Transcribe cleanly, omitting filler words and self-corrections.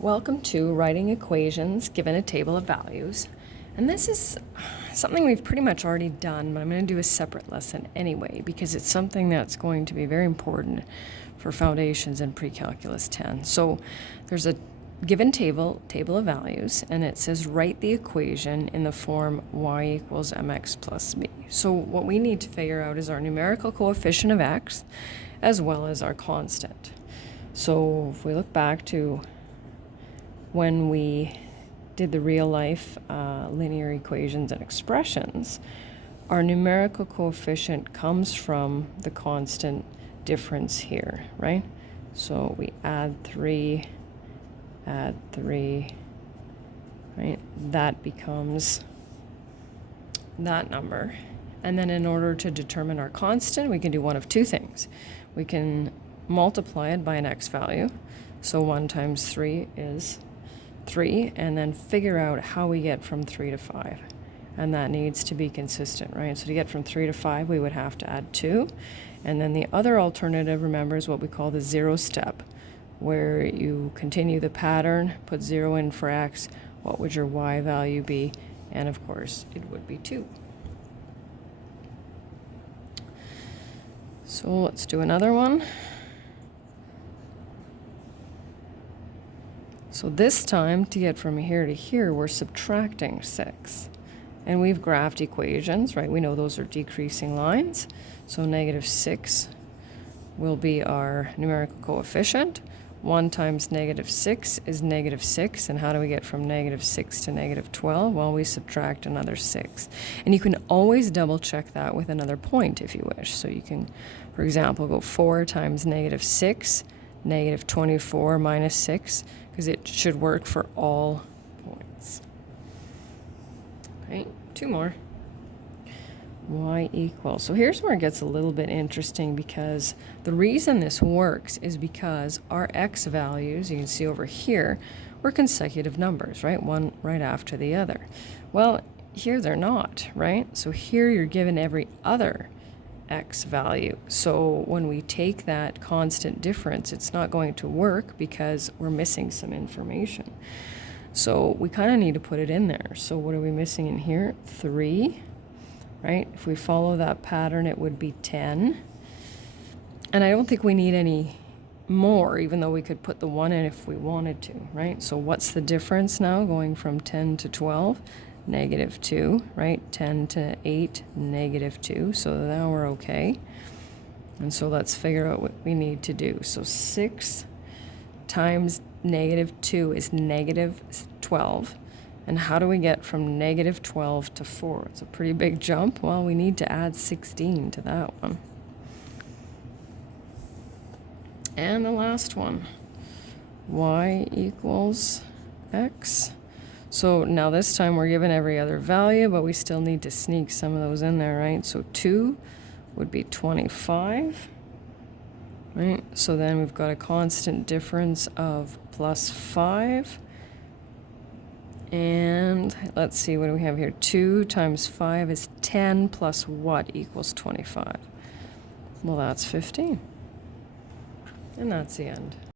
Welcome to writing equations given a table of values. And this is something we've pretty much already done, but I'm going to do a separate lesson anyway because it's something that's going to be very important for foundations in pre-calculus 10. So there's a given table of values, and it says write the equation in the form y equals mx plus b. So what we need to figure out is our numerical coefficient of x as well as our constant. So if we look back to when we did the real life linear equations and expressions, our numerical coefficient comes from the constant difference here, right? So we add 3, right? That becomes that number. And then in order to determine our constant, we can do one of two things. We can multiply it by an x value. So 1 times 3 is 3, and then figure out how we get from 3 to 5. And that needs to be consistent, right? So to get from 3 to 5, we would have to add 2. And then the other alternative, remember, is what we call the 0 step, where you continue the pattern, put 0 in for x, what would your y value be? And of course, it would be 2. So let's do another one. So this time, to get from here to here, we're subtracting 6. And we've graphed equations, right? We know those are decreasing lines. So -6 will be our numerical coefficient. 1 times -6 is -6. And how do we get from -6 to -12? Well, we subtract another 6. And you can always double check that with another point if you wish. So you can, for example, go 4 times -6, -24 minus 6, because it should work for all points. Right, 2 more. Y equals. So here's where it gets a little bit interesting, because the reason this works is because our x values, you can see over here, were consecutive numbers, right? One right after the other. Well, here they're not, right? So here you're given every other x value. So when we take that constant difference, it's not going to work because we're missing some information. So we kind of need to put it in there. So what are we missing in here? 3, right? If we follow that pattern, it would be 10. And I don't think we need any more, even though we could put the 1 in if we wanted to, right? So what's the difference now going from 10 to 12? -2, right? 10 to 8, -2. So now we're okay. And so let's figure out what we need to do. So 6 times -2 is -12. And how do we get from -12 to 4? It's a pretty big jump. Well, we need to add 16 to that one. And the last one, y equals x. So now this time we're given every other value, but we still need to sneak some of those in there, right? So 2 would be 25, right? So then we've got a constant difference of +5. And let's see, what do we have here? 2 times 5 is 10 plus what equals 25? Well, that's 15. And that's the end.